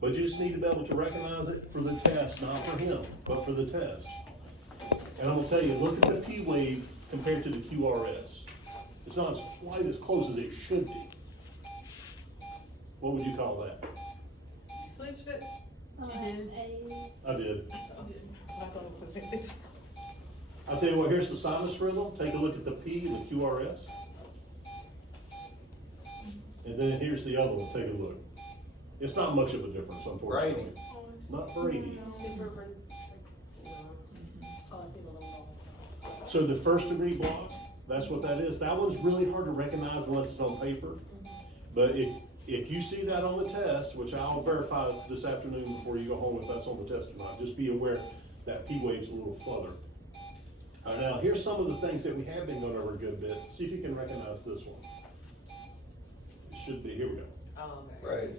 But you just need to be able to recognize it for the test, not for him, but for the test. And I'm gonna tell you, look at the P wave compared to the QRS. It's not quite as close as it should be. What would you call that? You switched it? I did. I thought it was the same thing. I'll tell you what, here's the sinus rhythm. Take a look at the P and the QRS. And then here's the other one, take a look. It's not much of a difference, unfortunately. Not Brady. Super. So the first degree block, that's what that is. That one's really hard to recognize unless it's on paper. But if you see that on the test, which I'll verify this afternoon before you go home if that's on the test or not, just be aware that P wave's a little further. All right, now here's some of the things that we have been going over a good bit. See if you can recognize this one. It should be, here we go. Oh, okay. Right.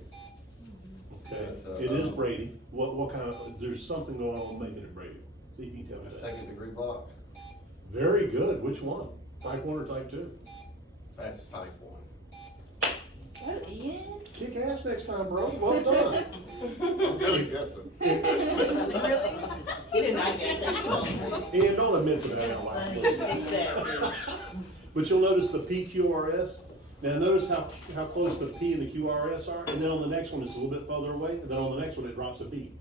Okay, That's, it is Brady. What kind of, there's something going on making it Brady. See if you can tell me A that. second degree block. Very good. Which one? Type 1 or type 2? That's type 1. Oh, Ian? Kick ass next time, bro. Well done. I'm good at guessing. Really? He did not get that. Ian, don't admit to that out loud. Exactly. But you'll notice the PQRS. Now notice how close the P and the QRS are, and then on the next one it's a little bit further away, and then on the next one it drops a beat.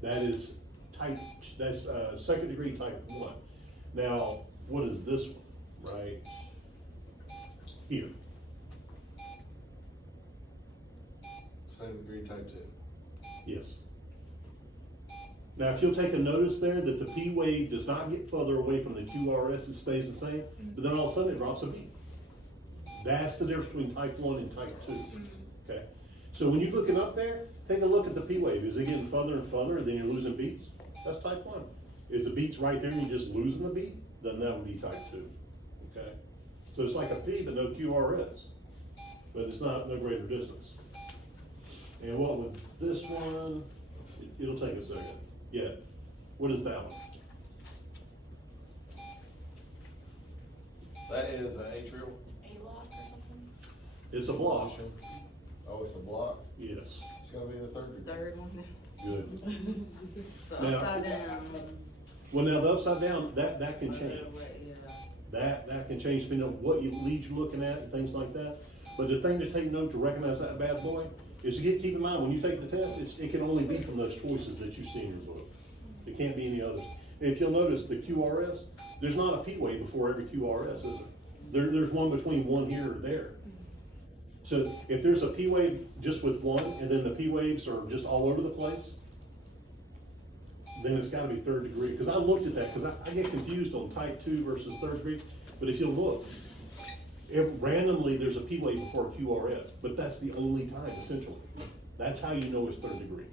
That is type, that's second degree type 1. Now, what is this one, right here? Second degree type 2. Yes. Now, if you'll take a notice there that the P wave does not get further away from the QRS, it stays the same, but then all of a sudden it drops a beat. That's the difference between type 1 and type 2, okay? So when you're looking up there, take a look at the P wave. Is it getting further and further and then you're losing beats? That's type 1. If the beat's right there and you're just losing the beat, then that would be type 2, okay? So it's like a P but no QRS, but it's not, no greater distance. And what would this one, it'll take a second. Yeah, what is that one? That is an atrial. A-lock or something? It's a block. Oh, it's a block. Yes, It's gonna be the third degree. Third one. good. So Now- upside down. Well, now the upside down, that can change. That can change depending on what lead you're looking at and things like that. But the thing to take note to recognize that bad boy is to keep in mind, when you take the test, it can only be from those choices that you see in your book. It can't be any others. And if you'll notice the QRS, there's not a P wave before every QRS, is there? There's one between one here or there. So if there's a P wave just with one, and then the P waves are just all over the place, then it's gotta be third degree. Because I looked at that, because I get confused on type 2 versus third degree. But if you'll look, randomly there's a P wave before a QRS, but that's the only time essentially. That's how you know it's third degree.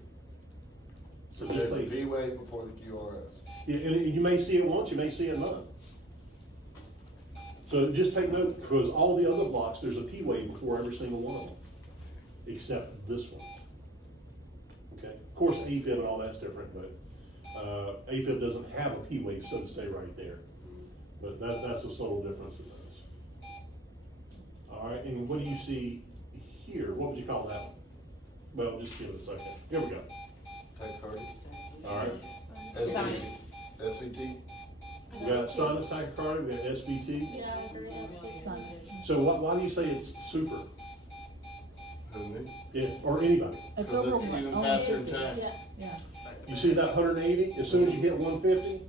So just There's a play. P wave before the QRS. Yeah, and you may see it once, you may see it none. So just take note, because all the other blocks, there's a P wave before every single one of them, except this one. Okay, of course, AFib and all that's different, but, AFib doesn't have a P wave, so to say, right there. But that's a subtle difference in those. All right, and what do you see here? What would you call that one? Well, just give it a second. Here we go. Tachycardia. All right. SVT. SVT. We got sinus tachycardia, we got SVT. Yeah, I agree. That's So why do you say it's super? Who me? Yeah, or anybody? Because it's even faster than Jack. Yeah. You see that 180? As soon as you hit 150,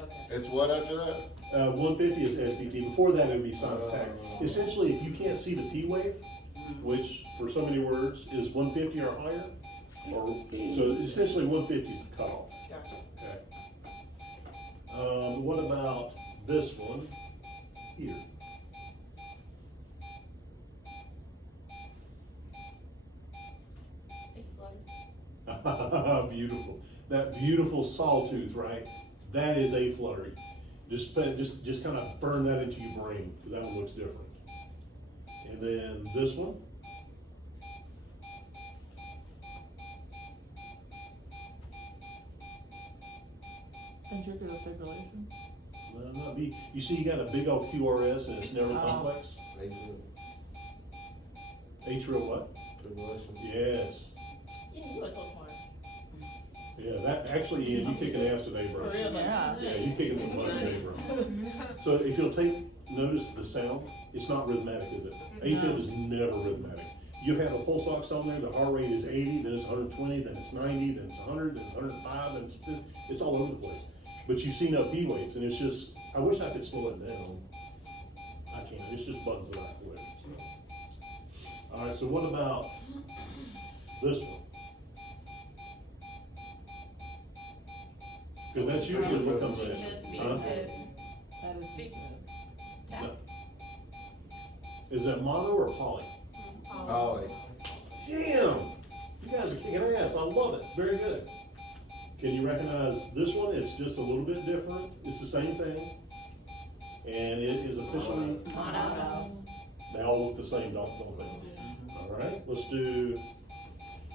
Okay. It's what after that? 150 is SVT. Before that, it would be sinus tach. Essentially, if you can't see the P wave, which for so many words is 150 or higher, or so essentially 150 is the cutoff. Gotcha. Okay. What about this one here? Beautiful. That beautiful sawtooth, right? That is a flurry. Just kind of burn that into your brain, because that one looks different. And then this one. Ventricular fibrillation. Not be, you see you got a big old QRS and it's never complex? Atrial Atrial what? fibrillation. Yes. Actually, Ian, you kicking ass today, bro. Really? Yeah. Yeah, you kicking some butt today, bro. So if you'll take notice of the sound, it's not rhythmic, is it? AFib is never rhythmic. You have a pulse ox on there, the heart rate is 80, then it's 120, then it's 90, then it's 100, then it's 105, then it's all over the place. But you see no P waves, and it's just, I wish I could slow it down. I can't, it's just buttons that I quit. All right, so what about this one? Because that's usually what comes in. Huh? No. Is that mono or poly? Ollie. Damn! You guys are kicking ass, I love it, very good. Can you recognize this one? It's just a little bit different, it's the same thing. And it is officially, they all look the same, don't they? All right, let's do,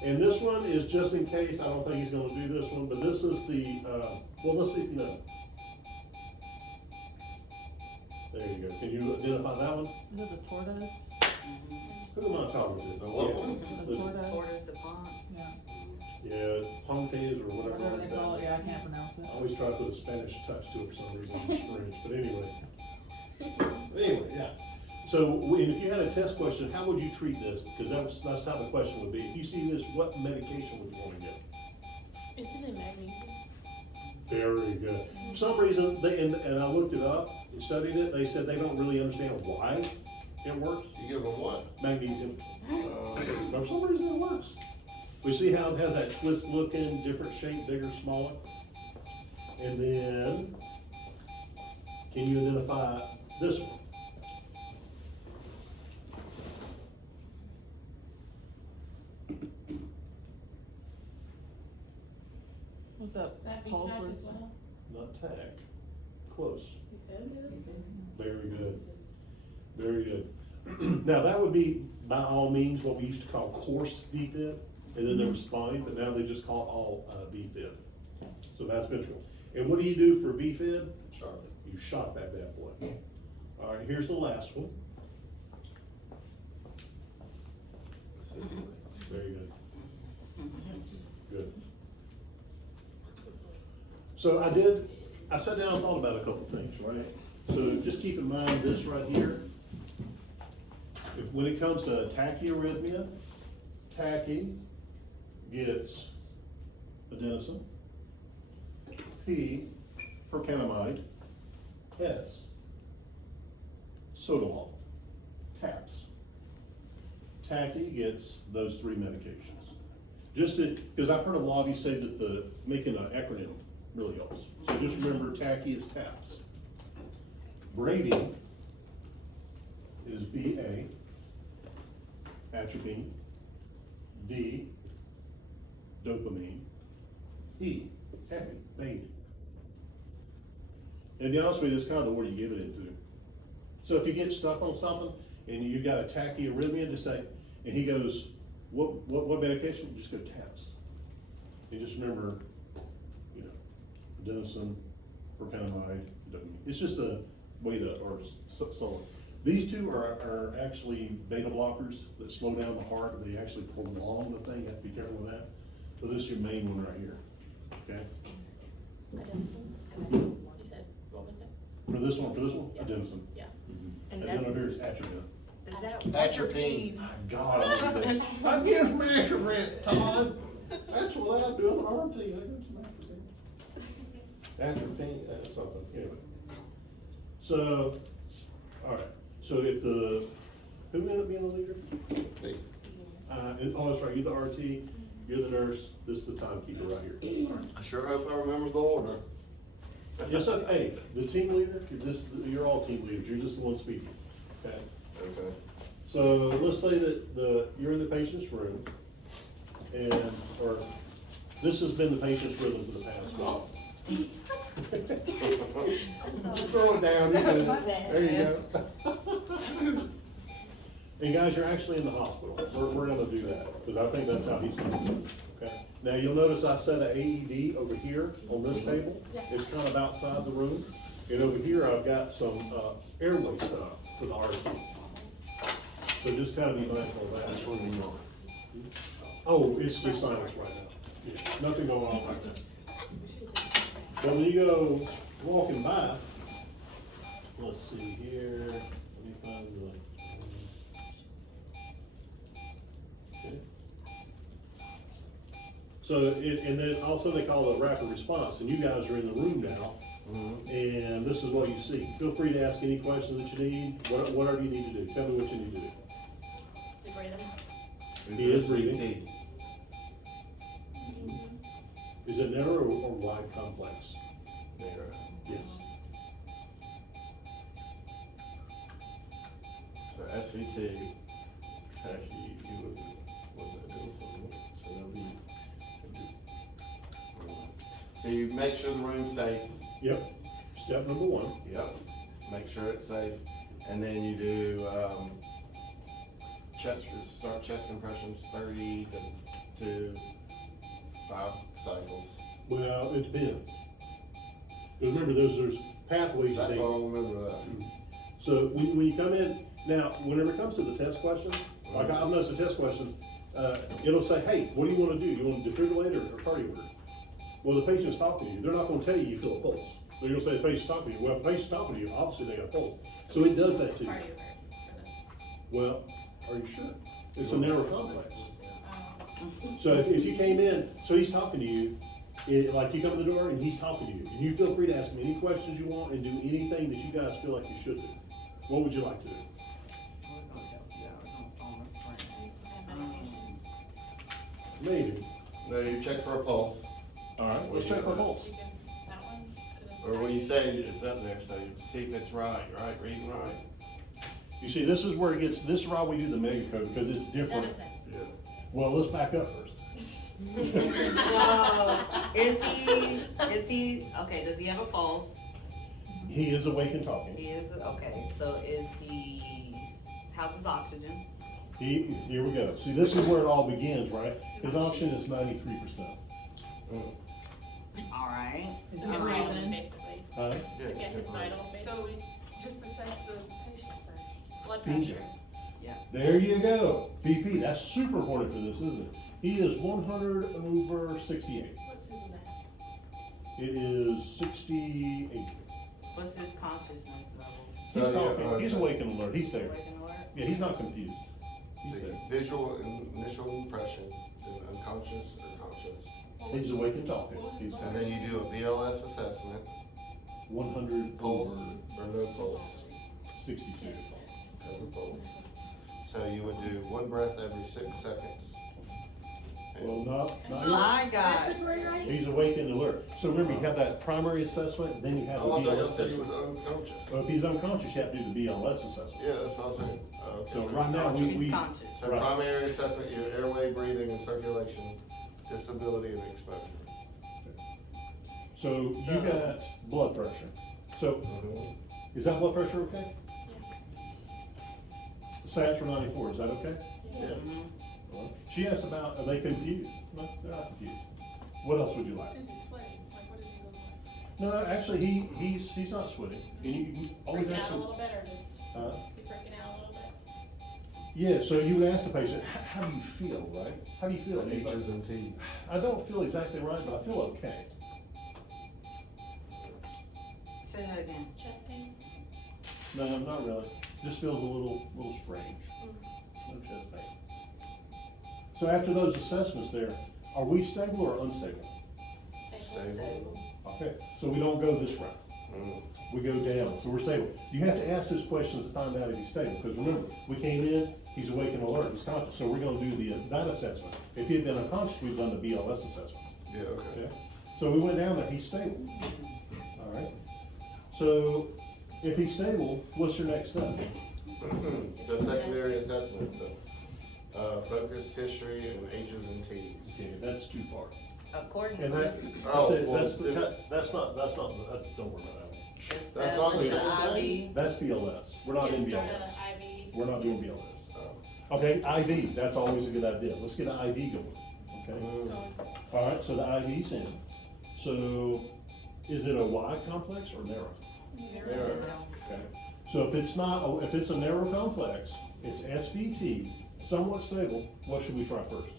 and this one is just in case, I don't think he's gonna do this one, but this is the, well, let's see if you know. There you go, can you identify that one? Is it the tortoise? Who am I talking to? The what one? The tortoise? Tortoise DuPont. Yeah. Yeah, Pontes or whatever Whatever like they call it, that. yeah, I can't pronounce I it. always try to put a Spanish touch to it for some reason, it's French, but anyway. Anyway, yeah. So, and if you had a test question, how would you treat this? Because that's how the question would be. If you see this, what medication would you want to get? Isn't it magnesium? Very good. For some reason, and I looked it up, and studied it, they said they don't really understand why it works, You give them what? magnesium. But for some reason it works. We see how it has that twist looking, different shape, bigger, smaller. And then, can you identify this one? What's up? Is that Pulse B-type is- as well? Not tag, close. Good. Very good, very good. Now, that would be, by all means, what we used to call coarse VFib, and then there was spine, but now they just call it all VFib. So that's ventral. And what do you do for VFib? Charlie. You shot that bad boy. All right, here's the last one. Very good. Good. So I sat down and thought about a couple things, right? So just keep in mind this right here. When it comes to tachyarrhythmia, tachy gets adenosine, P, propanamide, S, sotalol, TAPS. Tachy gets those three medications. Just to, because I've heard a lot of you say that making an acronym really helps. So just remember tachy is TAPS. Brady is BA, atropine, D, dopamine, E, happy, made. And to be honest with you, that's kind of the word you give it into. So if you get stuck on something and you got a tachyarrhythmia, just say, and he goes, what medication? Just go TAPS. And just remember, you know, adenosine, propanamide, dopamine. It's just a way to, or so. These two are actually beta blockers that slow down the heart. They actually prolong the thing. You have to be careful with that. So this is your main one right here, okay? You said, what was it? For this one, Yeah. adenosine. Yeah. And then over here is atropine. Is that? Atropine. My God, I get some atropine, Todd. That's what I do, I'm an RT, I get some atropine. Atropine, something, anyway. So, all right, so if who ended up being the leader? Me. Oh, that's right, you're the RT, you're the nurse, this is the timekeeper right here. All right. I sure hope I remember the order. Yes, sir. Hey, the team leader, you're all team leaders, you're just the one speaking, okay? Okay. So let's say that you're in the patient's room, or this has been the patient's rhythm for the past while. Just throw it down, you're good. My bad. There you go. And guys, you're actually in the hospital, we're gonna do that, because I think that's how he's gonna do it, okay? Now, you'll notice I set an AED over here on this table, it's kind of outside the room, and over here I've got some airway stuff for the RT. So just kind of be mindful of Which that. one are you on? Oh, it's just silence right now. Yeah, nothing going on right now. But when you go walking by, let's see here, let me find the. Okay. So, and then also they call it rapid response, and you guys are in the room now, Mhm. and this is what you see. Feel free to ask any questions that you need, whatever you need to do, tell me what you need to do. Is it random? He is reading. SVT. Is it narrow or wide complex? There. Yes. So SVT, actually, you would, what's it doing something? So that'll be. So you make sure the room's safe. Yep, step number one. Yep. Make sure it's safe, and then you do, start chest compressions, 30 to 5 cycles. Well, it depends. Because remember, there's pathways to That's take. all I remember that. So when you come in, now, whenever it comes to the test questions, like I've noticed the test questions, it'll say, hey, what do you wanna do? You want a defibrillator or cardioverter? Well, the patient's talking to you, they're not gonna tell you feel a pulse. They're gonna say the patient's talking to you. Well, if the patient's talking to you, obviously they got a pulse. So it does that too. Cardio for this. Well, are you sure? It's a narrow complex. Oh. So if you came in, so he's talking to you, like you come to the door and he's talking to you, and you feel free to ask him any questions you want and do anything that you guys feel like you should do. What would you like to do? Maybe. No, you check for a pulse, All right, let's check for pulse. You can, that one? or when you say it's up there, so you see if it's right, reading right. You see, this is where it gets, this is why we do the mega code, because it's That different. is it. Yeah. Well, let's back up first. So, is he, okay, does he have a pulse? He is awake and talking. He is, okay, so is he, how's his oxygen? Here we go. See, this is where it all begins, right? His oxygen is 93%. Mm. All right. To get vitals, basically. Huh? Yeah, To get his yeah. vitals, So, basically. just assess the patient first. Blood Easy. pressure. There you go. BP, that's super important for this, isn't it? He is 100 over 68. What's his name? It is 68. What's his consciousness level? He's So, talking, yeah, he's so- awake and alert, he's there. Awake and alert? Yeah, he's not confused. He's there. Visual initial impression, then unconscious or conscious. He's awake and talking. He's And then you do a BLS assessment, 100 pulse over or no pulse, 62. has a pulse. So you would do one breath every 6 seconds. Well, not, My God. Respiratory rate? he's awake and alert. So remember, you have that primary assessment, then you have the Oh, I thought BLS you said he was assessment. unconscious. So if he's unconscious, you have to do the BLS assessment. Yeah, that's what I'm saying. Okay. So right now, we- He's conscious. So Right. primary assessment, your airway, breathing and circulation, disability and exposure. So you got blood pressure. So Mhm. is that blood pressure okay? Sats were 94, is that okay? Yeah. Mhm. Well, she asked about, are they confused? No, they're not confused. What else would you like? Is he sweating? Like, what does he look like? No, actually, he's not sweating. And you always Freaking ask out a him, little bit, or just be freaking out a little bit? yeah, so you would ask the patient, how do you feel, right? How do you feel? And he's like, H's and T's. I don't feel exactly right, but I feel okay. Say that again. Chest pain? No, not really. Just feels a little strange. No chest pain. So after those assessments there, are we stable or unstable? Stable. Okay, so we don't go this route. Mm. We go down, so we're stable. You have to ask those questions to find out if he's stable, because remember, we came in, he's awake and alert, he's conscious, so we're gonna do that assessment. If he had been unconscious, we've done the BLS assessment. Yeah, okay. Okay? So we went down there, he's stable. All right? So if he's stable, what's your next step? The secondary assessment, the focused history and H's and T's. Okay, that's too far. According to And this, Oh, that's, well, that's, if- don't worry about that one. it's That's not the the same IV. That's BLS. We're not in Start BLS. at IV. We're not doing BLS. Oh. Okay, IV, that's always a good idea. Let's get an IV going, okay? Mm. All right, so the IV's in. So is it a wide complex or narrow? Narrow. Okay. So if it's not, if it's a narrow complex, it's SVT, somewhat stable, what should we try first?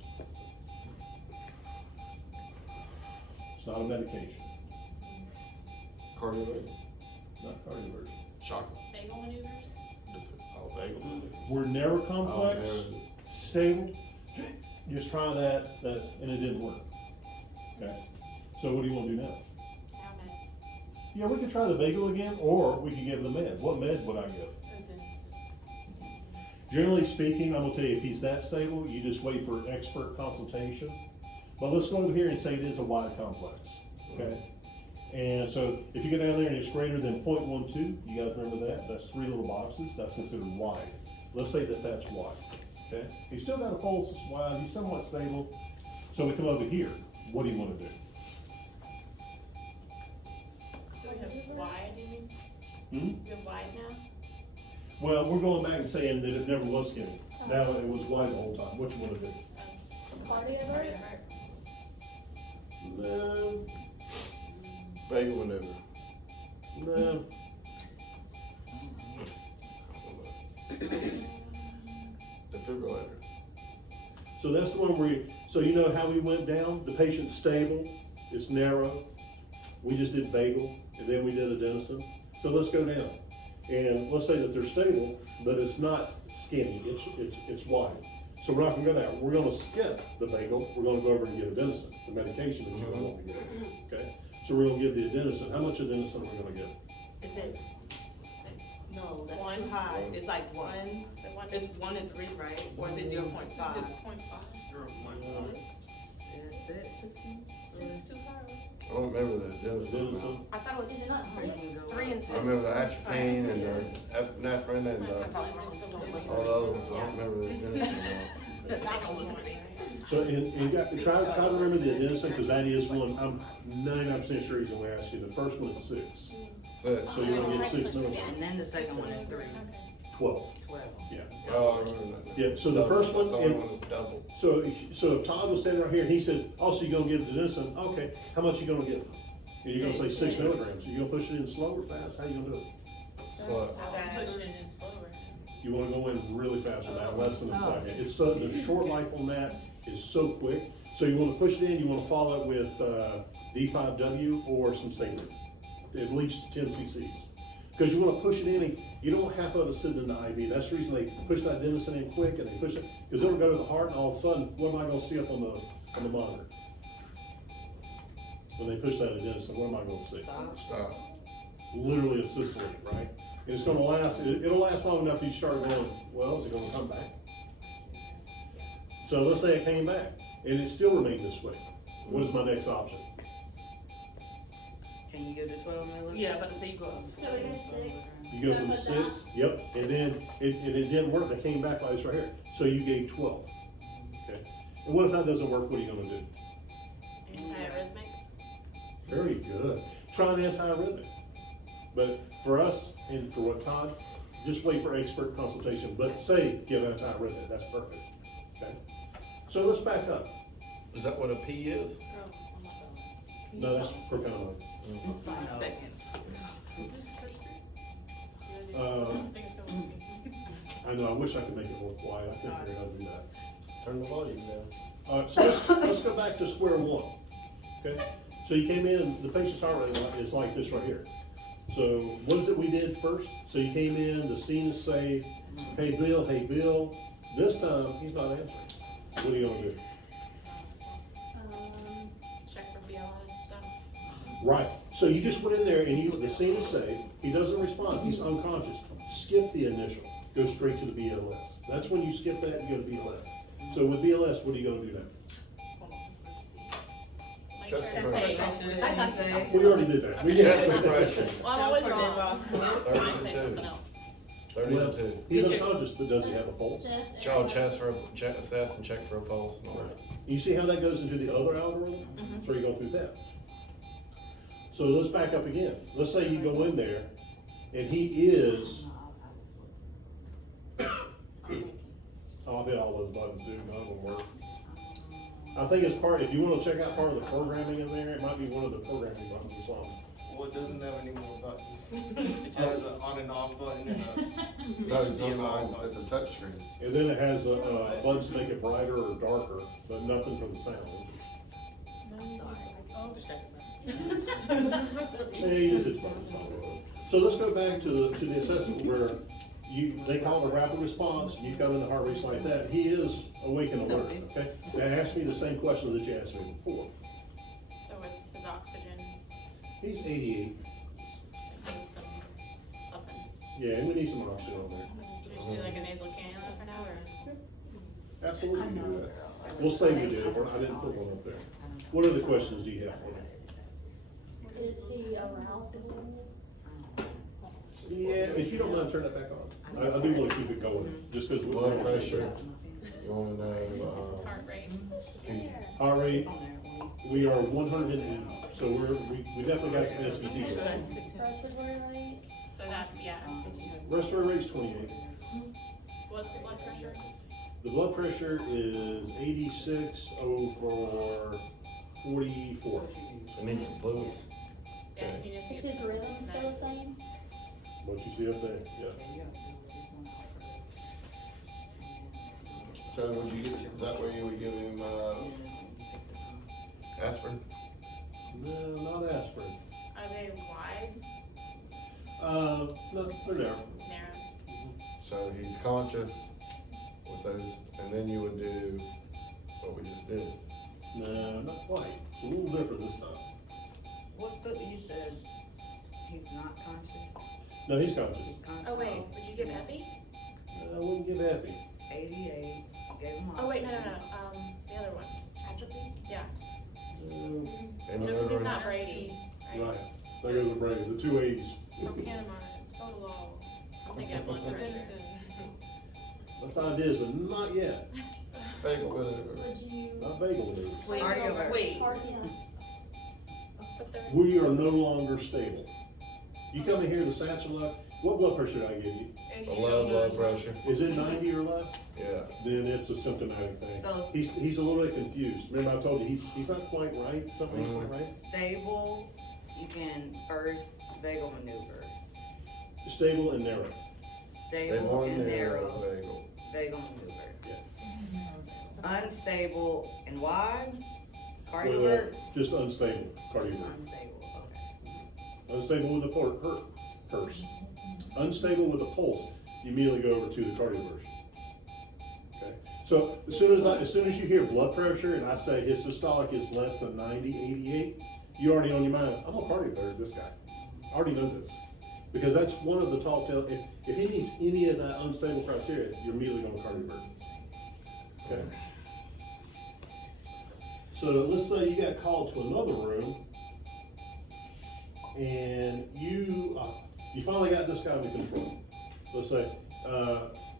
It's not a medication. Cardioversion, Not cardioversion. shock, Bagel maneuvers. oh, vagal. We're narrow Oh, complex, there. stable, just try that, and it didn't work. Okay, so what do you wanna do now? Now meds. Yeah, we could try the bagel again, or we could give the med. What med would I give? Generally speaking, I'm gonna tell you, if he's that stable, you just wait for expert consultation. But let's go over here and say it is a wide complex, okay? And so if you go down there and it's greater than 0.12, you guys remember that? That's 3 little boxes, that's considered wide. Let's say that that's wide, okay? He's still got a pulse that's wide, he's somewhat stable. So we come over here, what do you wanna do? So we have wide, you mean? Hmm? We have wide now? Well, we're going back and saying that it never was skinny. Now it was wide the whole time. What you wanna do? Cardio Cardio version? heart. No, Vagal maneuver. no. Defibrillator. So that's the one where you, so you know how we went down? The patient's stable, it's narrow. We just did bagel, and then we did adenosine. So let's go down. And let's say that they're stable, but it's not skinny, it's wide. So we're not gonna go there. We're gonna skip the bagel, we're gonna go over and get adenosine, the medication that you're gonna want to get, okay? So we're gonna give the adenosine. How much adenosine are we gonna give? Is it, no, that's One. too high, it's like one, The one. it's 1 and 3, right? Or is it 0.5? 0.5. Six is too high. I don't remember the adenosine. Adenosine? I thought it was Is it not three? 3 and 6. I remember the atropine and the epinephrine and all the other ones, I don't remember the adenosine. So, try to remember the adenosine, because that is one, I'm 99% sure he's gonna ask you. The first one is 6. Six. So you're gonna get 6 milligrams, And then the second one is 3, 12, 12. yeah. Oh, I remember that. Yeah, so the first one, That's the only and- one that's double. So if Todd was standing right here and he said, oh, so you're gonna give the adenosine, okay, how much you gonna give? And you're gonna say 6 milligrams, you gonna push it in slow or fast, how you gonna do it? Slow. Push it in slower. You wanna go in really fast with that, less than a second. It's so, the short life on that is so quick, so you wanna push it in, you wanna follow it with, D5W or some saline, at least 10 cc's. Cause you wanna push it in, and you don't want half of it sitting in the IV, that's the reason they push that adenosine in quick and they push it, cause it'll go to the heart and all of a sudden, what am I gonna see up on the monitor? When they push that adenosine, what am I gonna see? Stop. Literally a systole, right? And it's gonna last, it'll last long enough till you start going, well, is it gonna come back? So let's say it came back, and it still remained this way, what is my next option? Can you give the 12 milligrams? Yeah, but to say you go up. So we got 6. You go from 6, yep, and then, it didn't work, it came back like this right here, so you gave 12, okay? And what if that doesn't work, what are you gonna do? Antiarrhythmic. Very good. Try an antiarrhythmic. But for us, and for what Todd, just wait for expert consultation, but say give antiarrhythmic, that's perfect, okay? So let's back up. Is that what a P is? No, that's propanol. 5 seconds. Uh, I think it's going to be. I know, I wish I could make it more quiet, I couldn't figure out how to do that. Turn the volume down. So let's go back to square one, okay? So you came in, and the patient's heart rate is like this right here. So what is it we did first? So you came in, the scene is safe, hey Bill, this time, he's not answering. What are you gonna do? Check for BLS stuff. Right, so you just went in there and the scene is safe, he doesn't respond, he's unconscious. Skip the initial, go straight to the BLS. That's when you skip that, you go to BLS. So with BLS, what are you gonna do now? Make Chest sure it's compression. safe. I thought you We already did that. We did Chest that. compression. Well, I'm always wrong. Thirty I to say two. something else. 30 Well, to 2. he's Did you- unconscious, but does he have a pulse? Child chest for assess and check for a pulse and all that. You see how that goes into the other algorithm? So you go through that. So let's back up again. Let's say you go in there and he is, oh, I bet all those buttons do, none of them work. I think it's part, if you wanna check out part of the programming in there, it might be one of the programming buttons or something. Well, it doesn't have any more buttons. It just has an on and off button and a No, it's on HDMI the, it's a touch screen. And then it has buttons to make it brighter or darker, but nothing for the sound. Hey, this is fun. So let's go back to the assessment where they call it a rapid response, you come in the heart rate's like that, he is awake and alert, okay? Now ask me the same question that you asked me before. So what's his oxygen? He's 88, Need something. yeah, and we need some oxygen on there. Should we just do like a nasal cannula for now, or? Absolutely we can do that. We'll say we did, I didn't put one up there. What other questions do you have for me? Is he arousable? Yeah, if you don't mind, turn that back on. I do wanna keep it going, just cause. Blood pressure, you wanna know, Heart rate. Heart rate, we are 180, so we definitely got some SVT. Respiratory rate? So that's, yeah. Respiratory rate's 28. What's the blood pressure? The blood pressure is 86 over 44. I need some fluids. Yeah, you just Is need his some rhythm still the meds. same? What you see up there, yeah. So would you give, is that where you would give him, aspirin? No, not aspirin. Are they wide, No, they're there. narrow? So he's conscious with those, and then you would do what we just did. No, not quite. It's a little different this time. What's the, you said he's not conscious? No, he's conscious. He's conscious. Oh, wait, would you give epi? I wouldn't give epi. 88, gave him Oh, wait, no, oxygen. the other one. Atropine? Yeah. No, And No, the 'cause other he's not one, Brady, right? right, there goes the brain, the 280s. Propanamide, so low. I'm thinking of blood pressure. That's how it is, but not yet. bagel with it. Would you? Not bagel news. Wait, wait. But they're- We are no longer stable. You come in here, the stats are low. What blood pressure did I give you? A low blood pressure, Is it 90 or less? yeah. Then it's a symptomatic thing. So- He's a little bit confused. Remember I told you, he's not quite right, something's not right? Stable, you can first vagal maneuver. Stable and narrow. They Stable want and narrow narrow, bagel. vagal maneuver. Yeah. Unstable and wide, Well, cardiovert, just unstable, cardiovert. unstable, okay. Unstable with a pulse. Unstable with a pulse, you immediately go over to the cardioversion. Okay, so as soon as you hear blood pressure and I say his systolic is less than 90, 88, you already on your mind, I'm gonna cardiovert this guy. I already know this. Because that's one of the tall tales, if he meets any of that unstable criteria, you're immediately gonna cardiovert. Okay? So let's say you got called to another room and you finally got this guy under control. Let's say,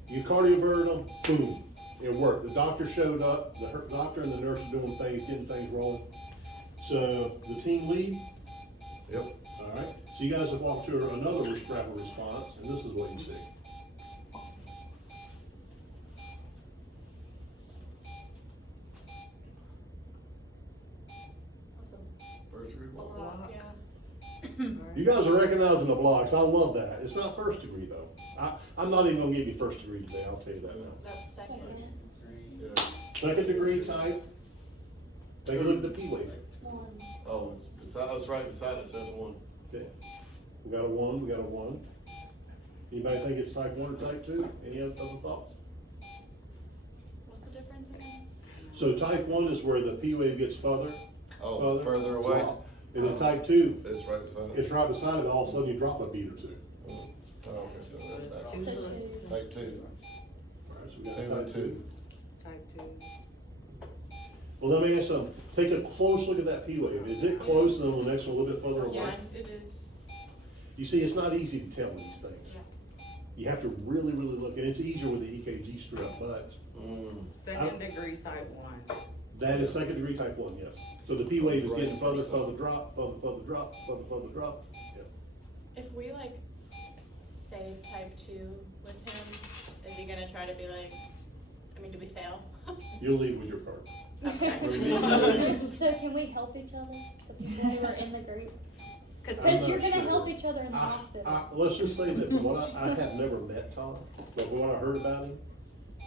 you cardioverted him, boom, it worked. The doctor showed up, the doctor and the nurse are doing things, getting things rolling. So the team lead, Yep. all right, so you guys have walked through another rapid response, and this is what you see. First report. Block, yeah. You guys are recognizing the blocks, I love that. It's not first degree though. I'm not even gonna give you first degree today, I'll tell you that now. That's second. Yeah. Second degree type, take a look at the P wave. One. Oh, it's beside, that's right beside it says one. Okay, we got a one. Anybody think it's type 1 or type 2? Any other thoughts? What's the difference again? So type 1 is where the P wave gets further. Oh, it's further away? And then type 2, It's right beside it. it's right beside it, all of a sudden you drop a beat or two. Oh, okay, so that's Two. type two. Alright, so we got Two and type 2. two. Type 2. Well, let me ask something, take a close look at that P wave. Is it close and then the next one a little bit further away? Yeah, it is. You see, it's not easy to tell these things. Yeah. You have to really, really look, and it's easier with the EKG strip, but Second degree type 1. that is second degree type 1, yes. So the P wave is getting further drop, further drop. Yep. If we like say type 2 with him, is he gonna try to be like, I mean, do we fail? You'll leave with your card. So can we help each other, the people who are in the group? I'm Because not you're gonna sure. help each other in the hospital. Let's just say that from what I have never met Tom, but from what I heard about him,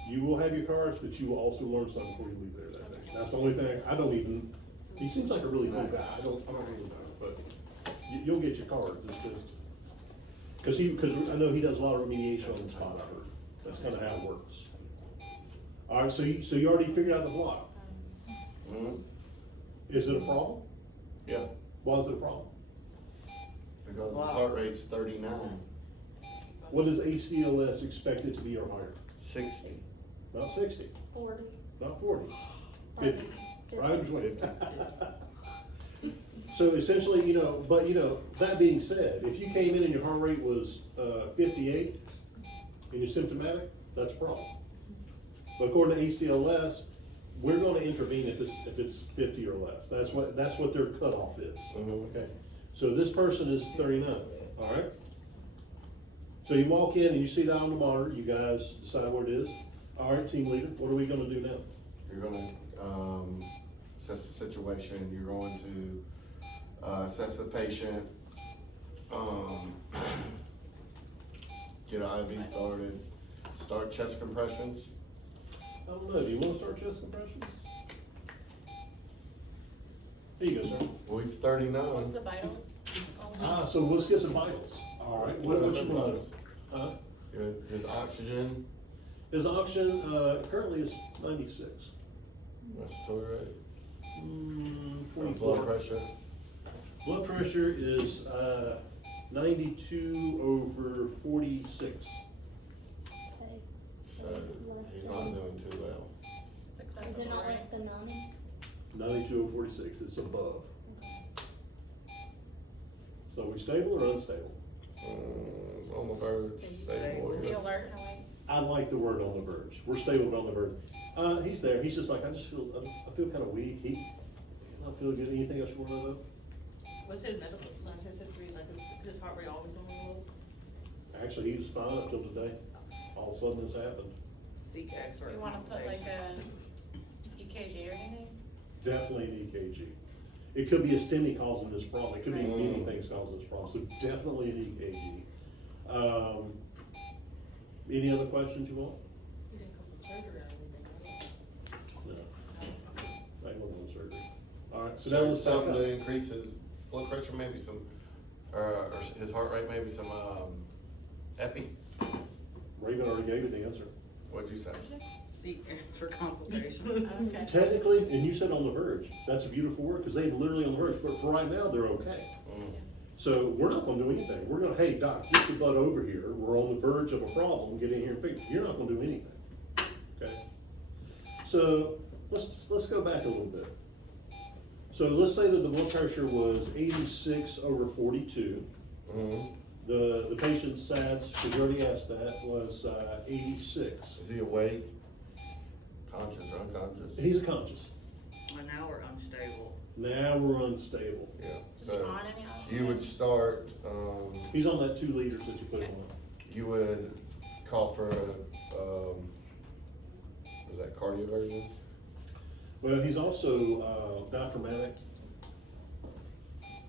you will have your cards, but you will also learn something before you leave there that day. That's the only thing, I don't even, He seems like a really cool guy. I don't really know, but you'll get your card, cause I know he does a lot of remediation on the spot, I've heard. That's kinda how it works. Alright, so you already figured out the block. Mhm. Is it a problem? Yeah, Why is it a problem? because his heart rate's 39, What is ACLS expected to be or higher? 60. Not 60, 40. not 40, Like 50, 50. right between. So essentially, that being said, if you came in and your heart rate was 58 and you're symptomatic, that's a problem. But according to ACLS, we're gonna intervene if it's 50 or less. That's what their cutoff is, Mhm. okay? So this person is 39, all right? So you walk in and you see that on the monitor, you guys decide what it is. All right, team leader, what are we gonna do now? You're gonna, assess the situation, you're going to, assess the patient, get an IV started, start chest compressions. I don't know, do you wanna start chest compressions? Here you go, sir. Well, he's What's 39. the vitals? So let's get some vitals, all right? What What's you the want? vitals? Huh? His oxygen, His oxygen, currently is 96. respiratory rate, blood 24. pressure. Blood pressure is, 92/46. Okay. So he's not doing too well. It's Is it acceptable, not right? less than 90? 92/46, it's above. So are we stable or unstable? On the verge, stable. Is he yes. alert in a way? I like the word on the verge. We're stable but on the verge. He's there. He's just like, I feel kind of weak. He not feel good. Anything else you want to know? What's his medical, like his history, like his heart rate always normal? Actually, he was fine up till today. All of a sudden this happened. Seek expert You wanna put like consultation. a EKG or anything? Definitely an EKG. It could be a STEMI causing this problem. It could be Right. many things causing this problem. So definitely an EKG. Any other questions you want? He didn't come from surgery or anything, right? No. I ain't going to surgery. All right, so now let's talk Something to about. increase his blood pressure, maybe some, or his heart rate, maybe some, epi. Raven already gave you the answer. What'd you say? Seek expert consultation. Okay. Technically, and you said on the verge, that's a beautiful word, because they're literally on the verge, but for right now, they're okay. Mm. So we're not gonna do anything. We're gonna, hey, doc, get your butt over here. We're on the verge of a problem. Get in here and fix it. You're not gonna do anything. Okay? So let's go back a little bit. So let's say that the blood pressure was 86/42. Mhm. The patient's SADS, because you already asked that, was 86. Is he awake? Conscious or unconscious? He's conscious. Well, now we're unstable. Now we're unstable. Yeah, Is he so on any oxygen? you would start, He's on that 2 liters that you put him on. you would call for a, was that cardioversion? Well, he's also diaphragmatic.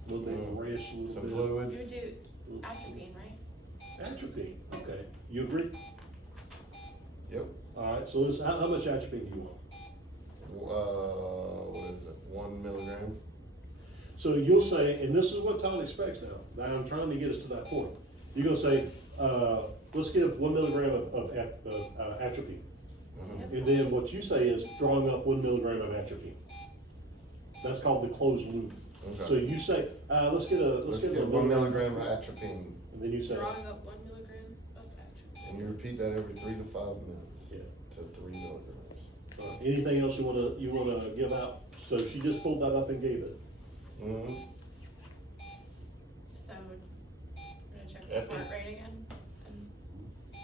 A little bit Mm. rash, a little Some bit. You fluids? would do atropine, right? Atropine, okay. You agree? Yep. All right, so how much atropine do you want? What is it, 1 milligram? So you'll say, and this is what Todd expects now. Now I'm trying to get us to that point. You're gonna say, let's give 1 milligram of atropine. Mhm. And then what you say is drawing up 1 milligram of atropine. That's called the closed loop. Okay. So you say, let's get Let's get 1 milligram of atropine, And then you say, Drawing up 1 milligram of atropine. and you repeat that every 3 to 5 minutes. Yeah. To 3 milligrams. anything else you wanna give out? So she just pulled that up and gave it. Mm-hmm. So, we're gonna check Epi. the heart rate again and,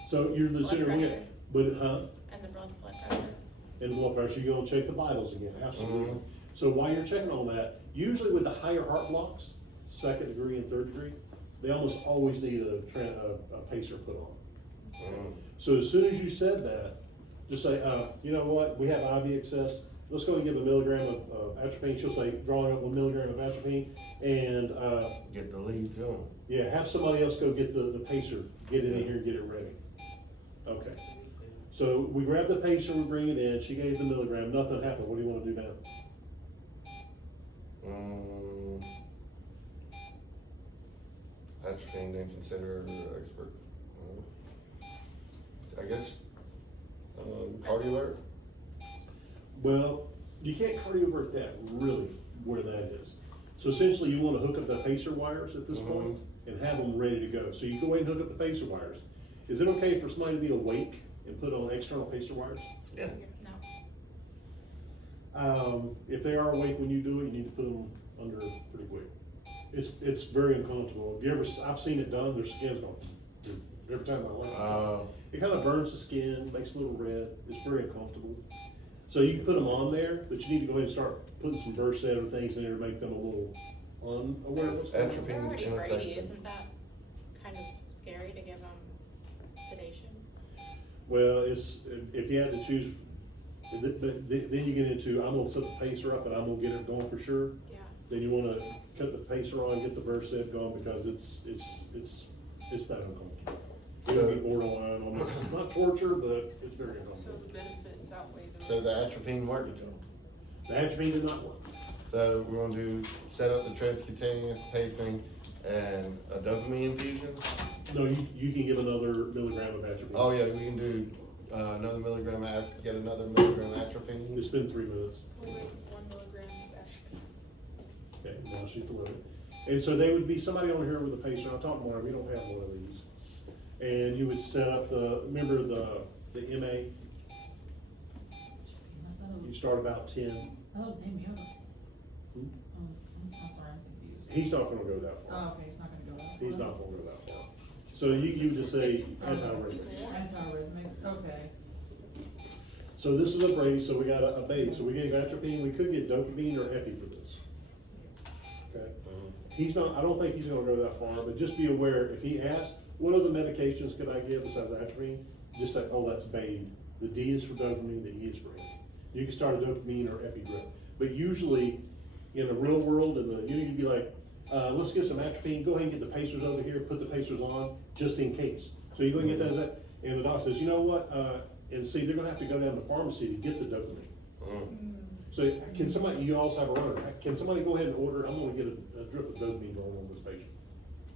So you're Blood considering pressure. it, but, and the blood pressure. and blood pressure, you're gonna check the vitals again, absolutely. Mhm. So while you're checking on that, usually with the higher heart blocks, 2nd degree and 3rd degree, they almost always need a pacer put on. Mm. So as soon as you said that, just say, you know what, we have IV access, let's go and give a milligram of atropine. She'll say, drawing up 1 milligram of atropine, and, Get the leads going. yeah, have somebody else go get the pacer, get it in here and get it ready. Okay. So we grab the pacer, we bring it in, she gave the milligram, nothing happened, what do you wanna do now? atropine, then consider expert. I guess, cardiovert? Well, you can't cardiovert that really where that is. So essentially, you wanna hook up the pacer wires at this point and have them ready to go. So you go ahead and hook up the pacer wires. Is it okay for somebody to be awake and put on external pacer wires? Yeah. No. If they are awake when you do it, you need to put them under pretty quick. It's very uncomfortable. I've seen it done, their skin's going, every time I look at it. It kind of burns the skin, makes it a little red, it's very uncomfortable. So you can put them on there, but you need to go ahead and start putting some Versed and things in there to make them a little unaware of what's going on. Atropine. They're already Ineffective. Brady, isn't that kind of scary to give them sedation? Well, if you had to choose, but then you get into, I'm gonna set the pacer up and I'm gonna get it going for sure. Yeah. Then you wanna cut the pacer on, get the Versed going, because it's that uncomfortable. It would be borderline, almost, not torture, but it's very So uncomfortable. the benefits outweigh the. So the risks. atropine worked. The atropine did not work. So we're gonna do, set up the transcutaneous pacing and a dopamine infusion? No, you can give another milligram of atropine. Oh, yeah, we can do, another milligram, get another milligram atropine. It's been 3 minutes. 1 milligram of aspirin. Okay, now she's delivered. And so they would be somebody on here with a patient, I'll talk more, we don't have one of these. And you would set up remember the MA, you start about 10. Oh, name me up. Hmm? I'm sorry, I'm confused. He's not gonna go that Oh, far. okay, it's not gonna go that far. He's not gonna go that far. So you would just say anti-arrhythmic. Antiarrhythmics, okay. So this is a Brady, so we got a Brady, so we gave atropine, we could get dopamine or epi for this. Okay? He's not, I don't think he's gonna go that far, but just be aware, if he asks, what other medications could I give besides atropine? Just say, oh, that's Bane. The D is for dopamine, the E is for epi. You can start a dopamine or epi drug. But usually, in the real world, you'd be like, let's get some atropine, go ahead and get the pacers over here, put the pacers on, just in case. So you go and get that, and the doc says, you know what, and see, they're gonna have to go down to the pharmacy to get the dopamine. So can somebody, you also have a runner, can somebody go ahead and order, I'm gonna get a drip of dopamine going on this patient?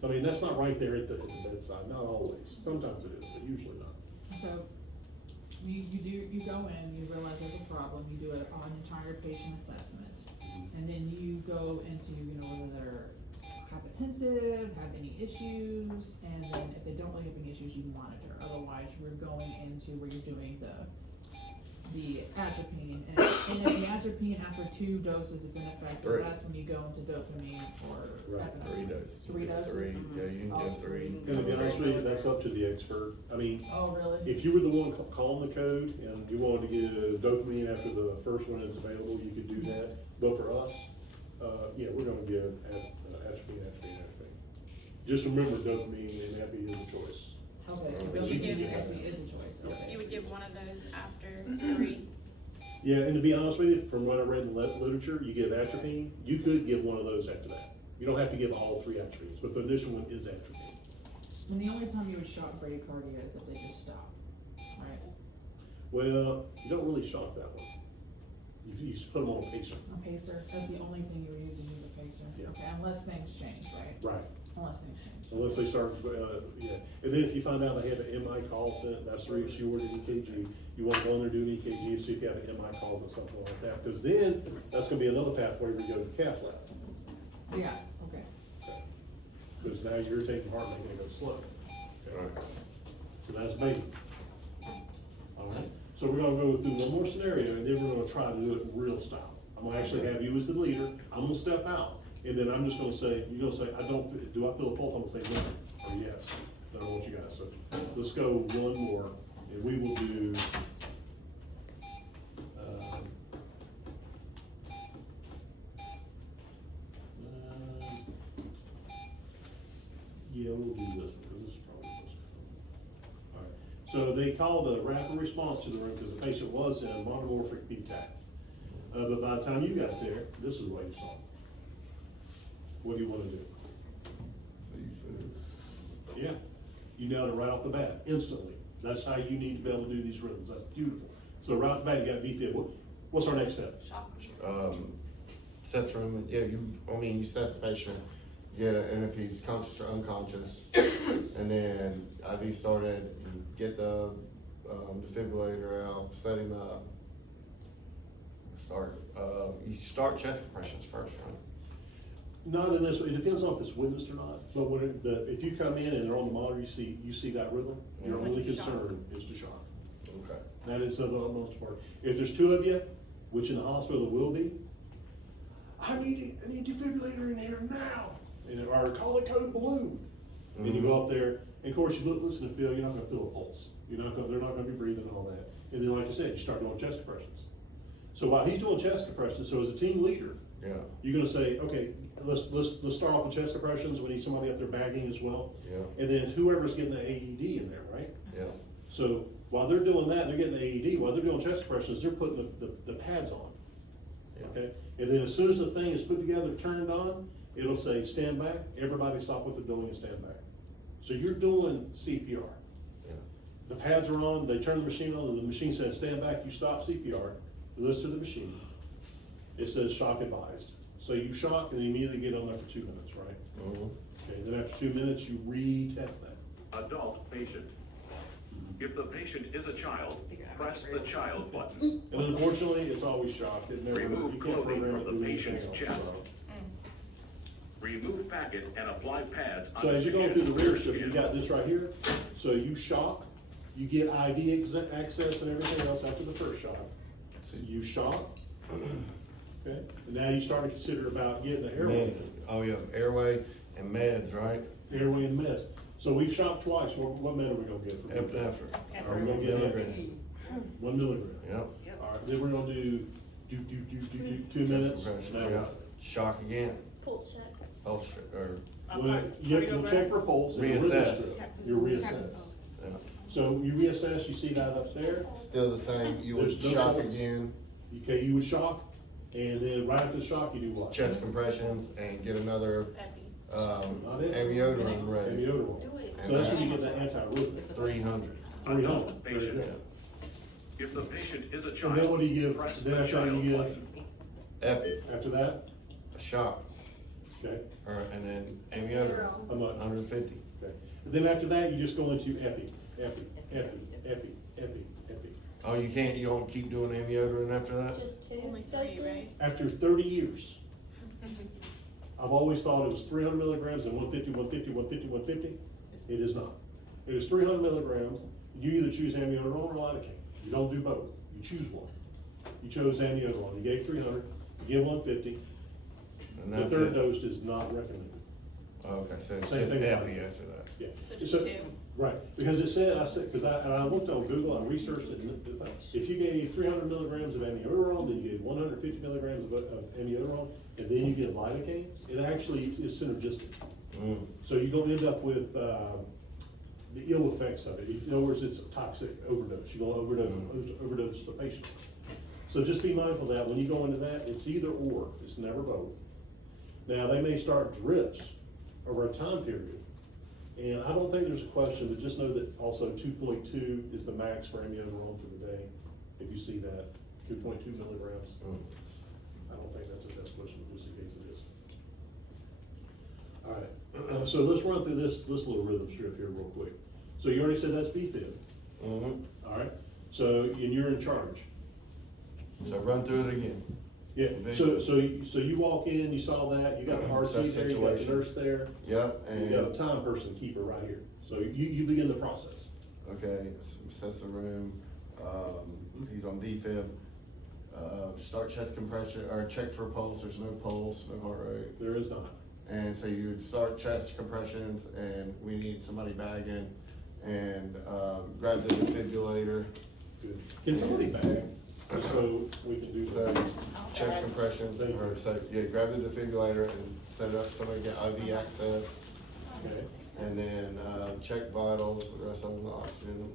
I mean, that's not right there at the bedside, not always, sometimes it is, but usually not. So, you go in, you realize there's a problem, you do an entire patient assessment. And then you go into, whether they're hypertensive, have any issues, and then if they don't really have any issues, you monitor. Otherwise, you're going into where you're doing the atropine, and if the atropine after 2 doses is ineffective, Three. that's when you go into dopamine or Right. Three doses. 3 doses? Three, yeah, you can Oh, give 3. Gonna be honest with you, that's up to the expert. I mean, Oh, really? if you were the one calling the code and you wanted to get a dopamine after the first one that's available, you could do that. But for us, yeah, we're gonna give atropine. Just remember dopamine and epi is a choice. Okay, so But you dopamine give- is a choice, okay. You would give one of those after 3. Yeah, and to be honest with you, from what I read in the literature, you give atropine, you could give one of those after that. You don't have to give all 3 atropines, but the initial one is atropine. And the only time you would shock bradycardia is if they just stop, right? Well, you don't really shock that one. You just put them on a patient. A pacer, that's the only thing you would use to use a pacer? Yeah. Okay, unless things change, right? Right. Unless things change. Unless they start, yeah, and then if you find out they have an MI call sent, that's the reason you order an EKG. You want to go in there, do an EKG, see if you have an MI calls or something like that, because then, that's gonna be another pathway where you go to the cath lab. Yeah, okay. Because now you're taking heart, making it go slow. Right. So that's maybe. All right, so we're gonna go through one more scenario, and then we're gonna try to do it real style. I'm gonna actually have you as the leader, I'm gonna step out, and then I'm just gonna say, you're gonna say, do I feel a pulse? I'm gonna say no, or yes. I don't know what you guys, so let's go one more, and we will do, yeah, we'll do this, because this is probably the most common. All right, so they called a rapid response to the room because the patient was in monomorphic B-TAC. But by the time you got there, this is what you saw. What do you want to do? Yeah, you nailed it right off the bat, instantly. That's how you need to be able to do these rhythms, that's beautiful. So right off the bat, you got V-fib. What's our next step? Shock. Sets room, yeah, you set the patient, get it, and if he's conscious or unconscious, and then IV started, you get the defibrillator out, set him up. You start chest compressions first, right? Not in this, it depends on if it's witnessed or not, but when if you come in and they're on the monitor, you see that rhythm, your only concern is to shock. Okay. That is the most part. If there's two of you, which in the hospital there will be, I need defibrillator in here now, or call it code blue. And you go up there, and of course you listen to Phil, you're not gonna feel a pulse. They're not gonna be breathing and all that. And then like I said, you start doing chest compressions. So while he's doing chest compressions, so as a team leader, Yeah. you're gonna say, okay, let's start off with chest compressions. We need somebody up there bagging as well. Yeah. And then whoever's getting the AED in there, right? Yeah. So while they're doing that, they're getting the AED, while they're doing chest compressions, they're putting the pads on. Yeah. Okay? And then as soon as the thing is put together, turned on, it'll say, stand back, everybody stop what they're doing and stand back. So you're doing CPR. Yeah. The pads are on, they turn the machine on, and the machine says, stand back, you stop CPR, you listen to the machine. It says shock advised. So you shock and you immediately get on there for 2 minutes, right? Mm-hmm. Okay, then after 2 minutes, you retest that. Adult patient. If the patient is a child, press the child button. And unfortunately, it's always shock. It never, Remove you can't clothing program it from to the do anything patient's else, chest. so. Remove packet and apply pads. So as you're going through the rear shift, you got this right here. So you shock, you get IV access and everything else after the first shock. So you shock, okay? And now you start to consider about getting an airway, Oh, yeah, airway and meds, right? airway and meds. So we've shocked twice. What med are we gonna get for people? Epinephrine. Are we gonna get that? 1 milligram. Yep. All right, then we're gonna do 2 minutes. Now Yeah. what? Shock again. Pulse check. Pulse, or, Well, you'll check for pulse. and rhythm Reassess. strip. You'll reassess. yeah. So you reassess, you see that up there. Still the same, you would There's no shock pulse. again, Okay, you would shock, and then right after the shock, you do what? chest compressions, and get another, Epi. Not it. amiodarone ready. Amiodarone. So that's when you get that anti-arrhythmic. 300. 300. Very Patient. good. If the patient is a And child, then what do you give, press then the after child you button. Epi, after that, a shock, okay, and then amiodarone, how much? 150. Okay. And then after that, you just go into epi, epi, epi, epi, epi, epi. Oh, you don't keep doing amiodarone after that? Just two Only 3, doses? right? After 30 years, I've always thought it was 300 milligrams and 150, 150, 150, 150. It is not. It is 300 milligrams. You either choose amiodarone or lidocaine. You don't do both. You choose one. You chose amiodarone. You gave 300. You give 150. And The that's third it? dose is not recommended. Okay, so it's Same just thing. epi after that. Yeah. So just 2. Right, because it said, because I looked on Google, I researched it, and if you gave 300 milligrams of amiodarone, then you gave 150 milligrams of amiodarone, and then you get lidocaine, it actually is synergistic. Mm. So you don't end up with, the ill effects of it. In other words, it's a toxic overdose. You're gonna overdose the patient. So just be mindful of that. When you go into that, it's either or, it's never both. Now, they may start drips over a time period. And I don't think there's a question, but just know that also 2.2 is the max for amiodarone for the day. If you see that, 2.2 milligrams. Mm. I don't think that's a test question, but just in case it is. All right, so let's run through this little rhythm strip here real quick. So you already said that's BFib, Mm-hmm. all right? So, and you're in charge. So run through it again. Yeah, so you walk in, you saw that, you got the RC there, you got the nurse there, Yep, you got a and, time person keeper right here. So you begin the process. okay, assess the room, he's on defib, start chest compression, or check for pulse, there's no pulse, no heart rate. There is not. And so you would start chest compressions, and we need somebody bagging, and, grab the defibrillator. Good. Can somebody bag, so we can do So, that? chest compressions, or so, yeah, grab the defibrillator and set it up, somebody get IV access, Okay. and then, check vitals, the rest of them, the oxygen.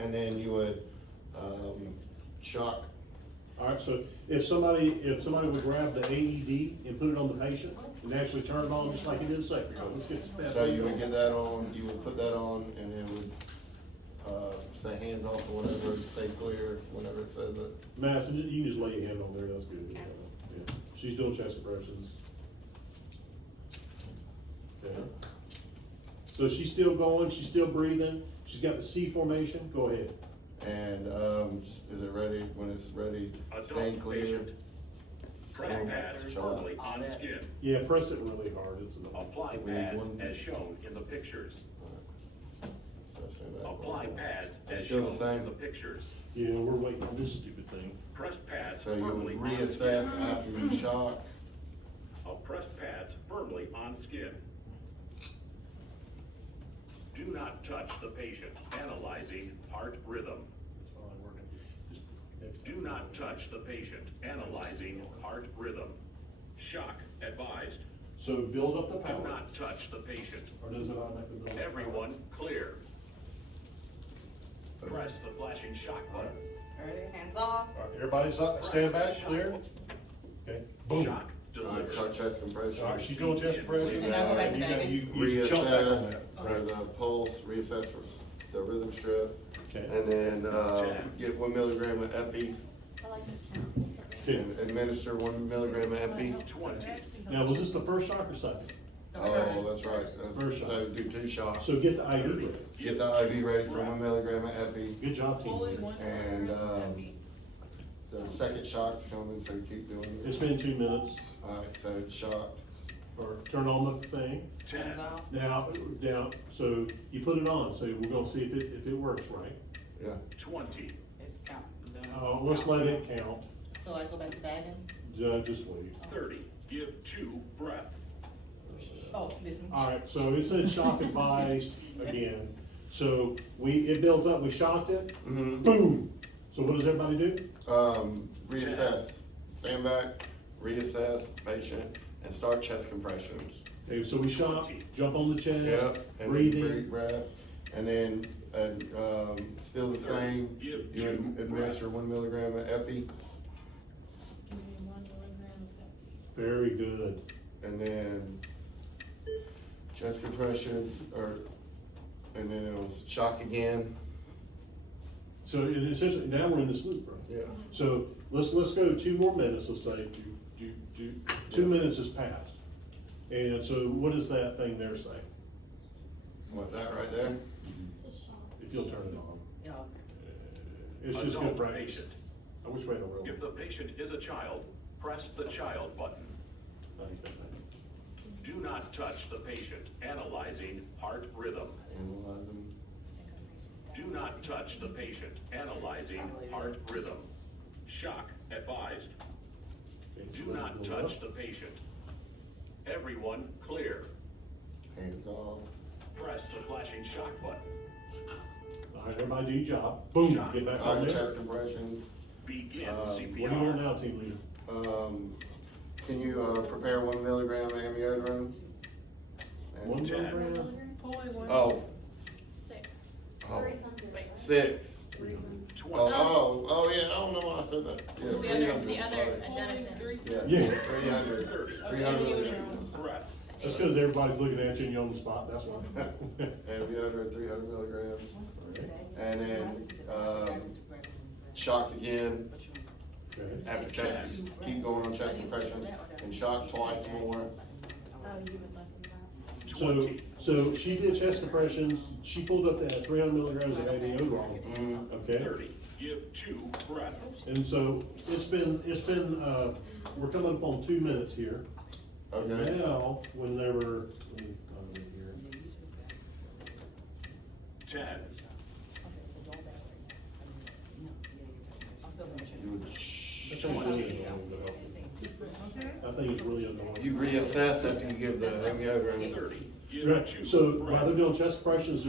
And then you would, shock. All right, so if somebody would grab the AED and put it on the patient and actually turn it on just like you did a second ago, let's get this. So you would get that on, you would put that on, and then would, say hands off or whatever, and stay clear whenever it says it. Madison, you can just lay your hand on there, that's good. Yeah. She's doing chest compressions. Okay. So she's still going, she's still breathing, she's got the C formation, go ahead. And, is it ready? When it's ready, staying Adult clear. patient. Press Same pads shot. firmly on skin. Yeah, press it really hard, it's annoying. Apply We need pads one. as shown in the pictures. So say that. Apply pads It's as still the shown same. in the pictures. Yeah, we're waiting on this stupid thing. Press pads So you firmly on reassess skin. after you shock. Press pads firmly on skin. Do not touch the patient. Analyzing heart rhythm. Do not touch the patient. Analyzing heart rhythm. Shock advised. So build up the Do power, not touch the patient. or does it automatically build up? the power? Everyone clear. Press the flashing shock button. Alright, hands off. All right, everybody's up, stand back, clear? Okay, boom. Shock All right, delivered. start chest compression. All right, she's doing chest compression, Now go back to you got, back. you jump back on Reassess that. for the pulse, reassess for the rhythm strip. Okay. And then, get 1 milligram of epi, I like the count. Okay, and administer 1 milligram of epi. 20. now, was this the first shock or second? Oh, that's right. First shot. So do 2 shots. So get the IV ready. Get the IV ready for 1 milligram of epi. Good job, team leader. And, the second shot's coming, so keep doing it. It's been 2 minutes, Alright, so shot. or turn on the thing. 10. Hands off. Now, so you put it on, so we're gonna see if it works, right? Yeah. 20. It's count. Let's let it count, So I go back to bagging? just wait. 30. Give 2 breath. Oh, this one. All right, so it said shock advised again, so it built up, we shocked it, Mm-hmm. boom! So what does everybody do? Reassess. Stand back, reassess patient, and start chest compressions. Okay, so we shock, jump on the chest, Yep. And breathe then in. breathe breath, and then, still the same, you administer 1 milligram of epi, Give me 1 milligram of that. Very good. and then chest compressions, and then it'll shock again. So it essentially, now we're in this loop, right? Yeah. So let's go 2 more minutes, let's say, 2 minutes has passed. And so what does that thing there say? What's that right there? It's a shot. If you'll turn it on. Yeah. It's just good Adult practice. patient. I wish we had a real. If the patient is a child, press the child button. Do not touch the patient. Analyzing heart rhythm. Analyze them. Do not touch the patient. Analyzing heart rhythm. Shock advised. Do not touch the patient. Everyone clear. Hands off. Press the flashing shock button. All right, everybody do your job. Boom, get back on there. Chest compressions. Begin What do you CPR. want now, team leader? Can you, prepare 1 milligram of amiodarone? And- 1 Jen. milligram? Oh, 6. oh, 300. Wait. 6. 300. 20. Oh, yeah, I don't know why I said that. Yeah, The other, 300, the other sorry. adenosine. Yeah. 300, 300 milligrams. Breath. That's because everybody's looking at you and you're on the spot, that's why. Amiodarone, 300 milligrams. And then, shock again. Okay. After chest, keep going on chest compressions, and shock twice more. Oh, you would less than that. So, 20. so she did chest compressions, she pulled up that 300 milligrams of amiodarone, Mm, okay? 30. Give 2 breath. And so it's been, we're coming up on 2 minutes here. okay. Now, when they were, let me find it here. 10. You would That's really annoying, though. I think it's really annoying. You reassess after you give the amiodarone. 30. Give Right, 2 so breath. while they're doing chest compressions,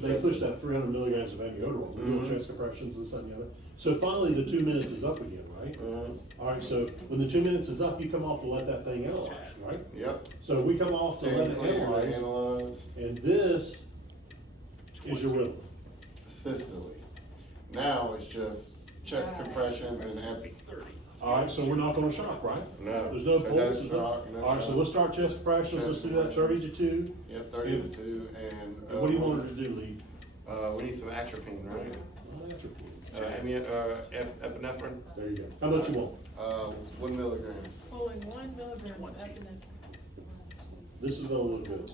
they push that 300 milligrams of amiodarone, they're doing Mhm. chest compressions, this and the other. So finally, the 2 minutes is up again, right? All right, so when the 2 minutes is up, you come off to let that thing analyze, right? Yep. So we come off to let Stand it clear, analyze, analyze and this is your rhythm. systole. Now it's just chest compressions and epi. 30. All right, so we're not gonna shock, right? No. There's no So pulse. no there's no- shock, no All right, so shock. let's start chest compressions, let's do that 30 to 2. Yep, 30 to 2, and. What do you want her to do, Lee? We need some atropine, right? Epinephrine, There you go. How much you want? 1 milligram. Pulling 1 milligram of epinephrine. This is gonna look good.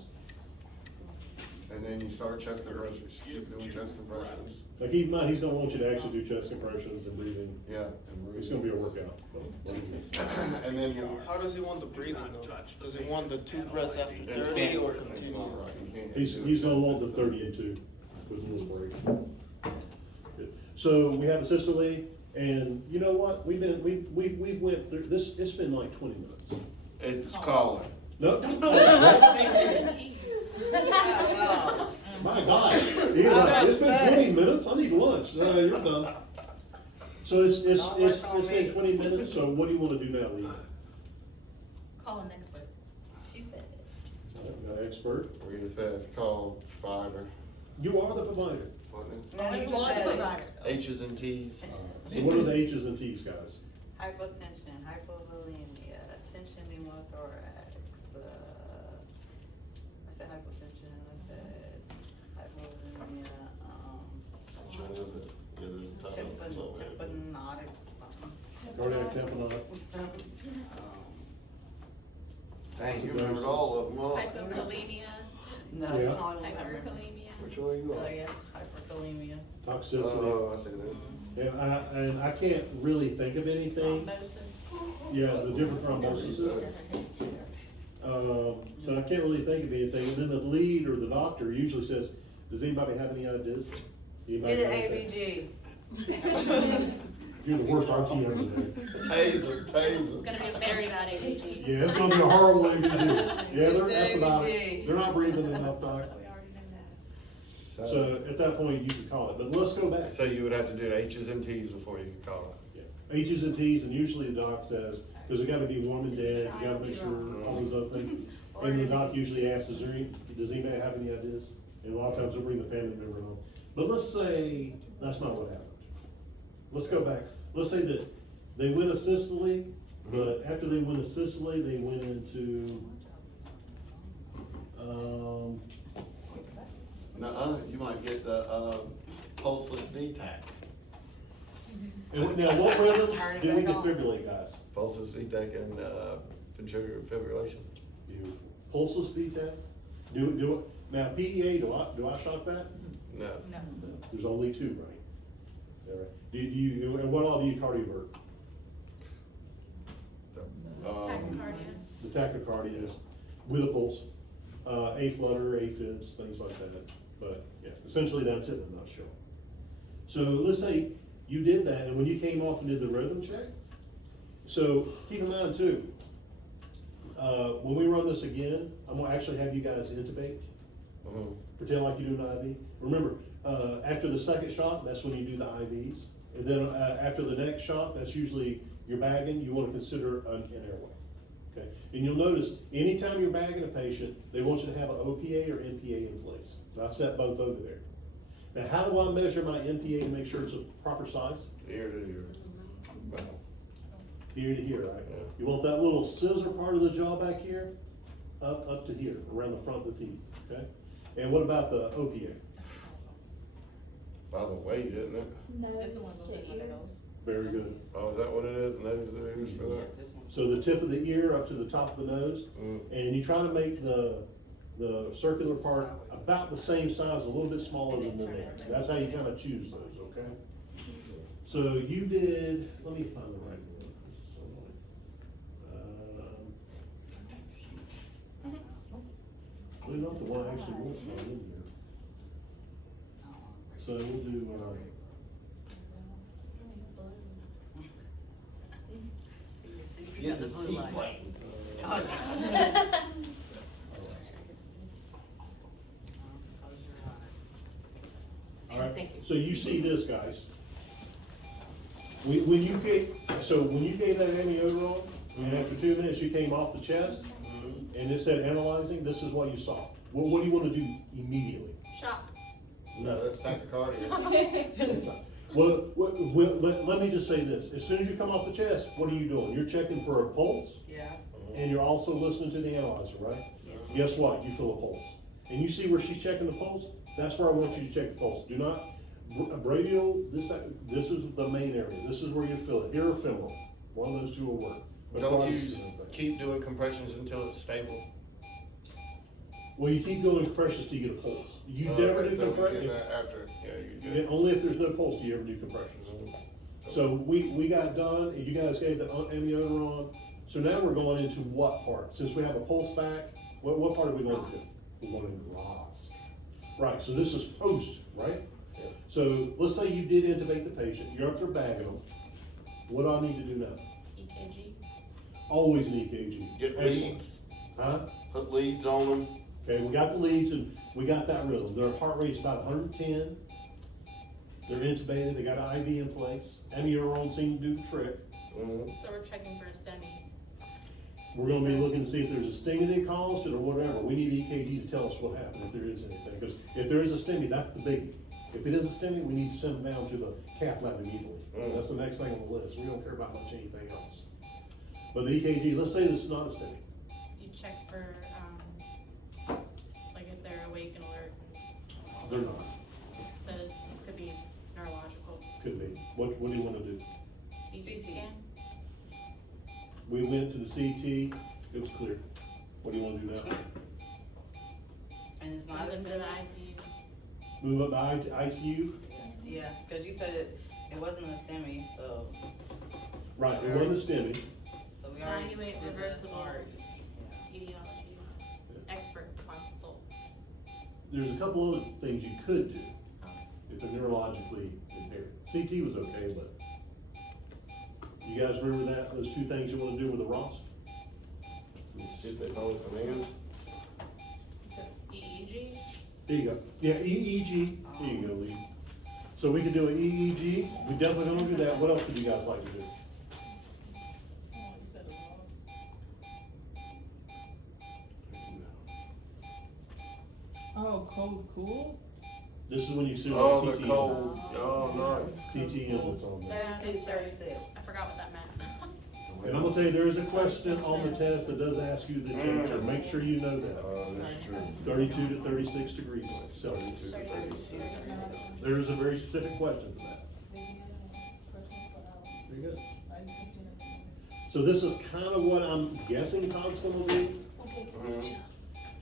And then you start chest compressions, keep doing chest compressions. Now keep in mind, he's gonna want you to actually do chest compressions and breathing. Yeah. It's gonna be a workout. And then you. How does he want the breathing though? Does he want the 2 breaths after It's 30 or not- it's continue? not right. You can't He's, do it. he's gonna want the 30 and 2 with a little break. Good. So we have a systole, and you know what? We went through this, it's been like 20 minutes. It's calling. No? My God, he's like, it's been 20 minutes, I need lunch. No, you're done. So it's been 20 minutes, so what do you wanna do now, Lee? Call an expert. She said it. Got an expert? Rita says call provider. You are the provider. No, he's on the provider. H's and T's. So what are the H's and T's, guys? Hypotension, hypovolemia, tension pneumothorax, I said hypotension, I said hypovolemia, Which one is it? Yeah, there's a title. It's all right. tympanotic something. Cardiac tamponade. Dang, you remembered all of them, huh? Hypokalemia, No, Yeah. it's not on the memory. hyperkalemia. Which one you Oh, on? yeah, hyperkalemia. Toxicity. Oh, I see that. And I can't really think of anything. Yeah, the different thrombosis. So I can't really think of anything. And then the lead or the doctor usually says, does anybody have any ideas? Anybody Get have an anything? ABG. You're the worst RT ever, Dave. Taser, It's taser. gonna be a very bad ABG. Yeah, it's gonna be a horrible ABG. Yeah, that's about ABG. it. They're not breathing enough, doc. We already know that. So at that point, you could call it. But let's go back. So you would have to do the H's and T's before you could call it. Yeah. H's and T's, and usually the doc says, because it gotta be warm and dead, you gotta make sure all those other things. And the doc usually asks, does anybody have any ideas? And a lot of times they'll bring the family member home. But let's say that's not what happened. Let's go back. Let's say that they win a systole, but after they win a systole, they went into, Nuh-uh, you might get the, pulseless VTAC. and now what rhythm do we defibrillate, guys? Pulseless VTAC and, ventricular fibrillation. Beautiful. Pulseless VTAC? Do it. Now PEA, do I shock that? No. No. There's only 2, right? All right. And what all do you cardiovert? Tachycardia. The tachycardia is with a pulse, A-flutter, A-fibs, things like that. But yeah, essentially that's it in a nutshell. So let's say you did that, and when you came off and did the rhythm check, so keep in mind too, when we run this again, I'm gonna actually have you guys intubate. Pretend like you do an IV. Remember, after the second shot, that's when you do the IVs. And then after the next shot, that's usually your bagging, you wanna consider an airway. Okay, and you'll notice, anytime you're bagging a patient, they want you to have an OPA or NPA in place. And I've set both over there. Now, how do I measure my NPA to make sure it's a proper size? Ear to ear. Wow. Ear to here, right? Yeah. You want that little scissor part of the jaw back here, up to here, around the front of the teeth, okay? And what about the OPA? By the weight, isn't it? This the one that goes in under those. Very good. Oh, is that what it is? Nose to ears for that? This one. So the tip of the ear up to the top of the nose, and you try to make the circular part about the same size, a little bit smaller than the neck. That's how you kind of choose those, okay? So you did, let me find the right one. Well, not the one I actually want to in here. So we'll do, Yeah, the blue light. all right, Thank you. so you see this, guys. When you gave that amiodarone, and after 2 minutes you came off the chest, and it said analyzing, this is what you saw. What do you want to do immediately? Shock. No, that's tachycardia. Well, let me just say this, as soon as you come off the chest, what are you doing? You're checking for a pulse, Yeah. and you're also listening to the analyzer, right? Guess what? You feel a pulse. And you see where she's checking the pulse? That's where I want you to check the pulse. Do not, brachial, this is the main area. This is where you feel it. Here or femoral. One of those two will work. But Don't cardiac use, is the thing. keep doing compressions until it's stable. Well, you keep going compressions till you get a pulse. You never do So we get compression, that after, yeah, you only if there's no pulse do you ever do compressions. So we got done, and you guys gave the amiodarone, so now we're going into what part? Since we have a pulse back, what part are we going to do? We're going into ROS. Right, so this is post, right? So let's say you did intubate the patient, you're up there bagging them. What do I need to do now? EKG. Always an EKG. Get Excellent. leads, Huh? put leads on them. Okay, we got the leads and we got that rhythm. Their heart rate's about 110. They're intubated, they got an IV in place. Amiodarone seemed to do the trick. Mhm. So we're checking for a STEMI. We're gonna be looking to see if there's a STEMI that caused it or whatever. We need EKG to tell us what happened, if there is anything. Because if there is a STEMI, that's the biggie. If it is a STEMI, we need to send them down to the cath lab immediately. That's the next thing on the list. We don't care about much anything else. But the EKG, let's say this is not a STEMI. You check for, like if they're awake and alert, They're not. so it could be neurological. Could be. What do you wanna do? CT scan? We went to the CT, it was clear. What do you wanna do now? And it's not Send a them to the STEMI? ICU. Move up to ICU? Yeah, cause you said it wasn't a STEMI, so, Right, it wasn't a STEMI. so we already Evaluate did the reversible heart. etiologies, expert consult. There's a couple other things you could do if they're neurologically impaired. CT was okay, but you guys remember that, those two things you wanna do with the ROS? See if they follow commands. So EEG? Here you go. Yeah, EEG, here you go, Lee. So we could do an EEG, we definitely gonna do that. What else would you guys like to do? Oh, cold, cool? This is when you see Oh, the the TT. cold, oh, nice. TT inputs on there. 3236. I forgot what that meant. And I'm gonna tell you, there is a question on the test that does ask you the temperature. Make sure you know that. That's true. 32 to 36 degrees Celsius. 32 to 36. There is a very specific question for that. Very good. So this is kind of what I'm guessing Todd's gonna do. Mhm.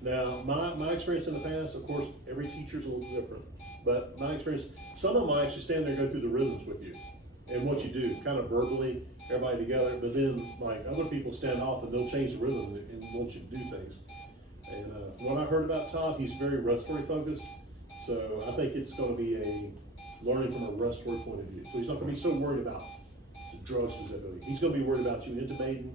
Now, my experience in the past, of course, every teacher's a little different, but my experience, some of them might actually stand there and go through the rhythms with you and what you do, kind of verbally, everybody together, but then like other people stand off and they'll change the rhythm and want you to do things. And, what I heard about Todd, he's very respiratory focused, so I think it's gonna be a learning from a respiratory point of view. So he's not gonna be so worried about the drug specifically. He's gonna be worried about you intubating,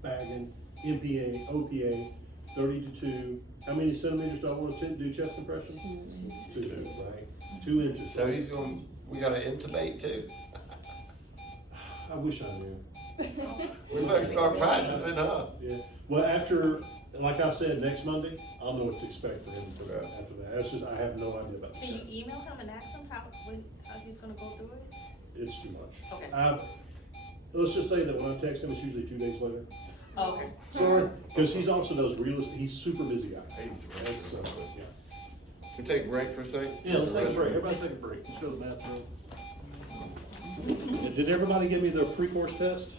bagging, MPA, OPA, 30 to 2. How many centimeters do I want to do chest compression? 2, right? 2 inches. So he's going, we gotta intubate too. I wish I knew. We better start practicing, huh? Yeah, well, after, like I said, next Monday, I'll know what to expect for him for that, after that. That's just, I have no idea about the Can you chest. email him and ask him how he's gonna go through it? It's too much. Okay. Let's just say that when I text him, it's usually 2 days later. Oh, okay. Sorry, because he's also does real estate, he's super busy guy. He's That's, really yeah. We take a break for a second? Yeah, let's take a break, everybody take a break, let's go to the bathroom. Did everybody give me their pre-course test?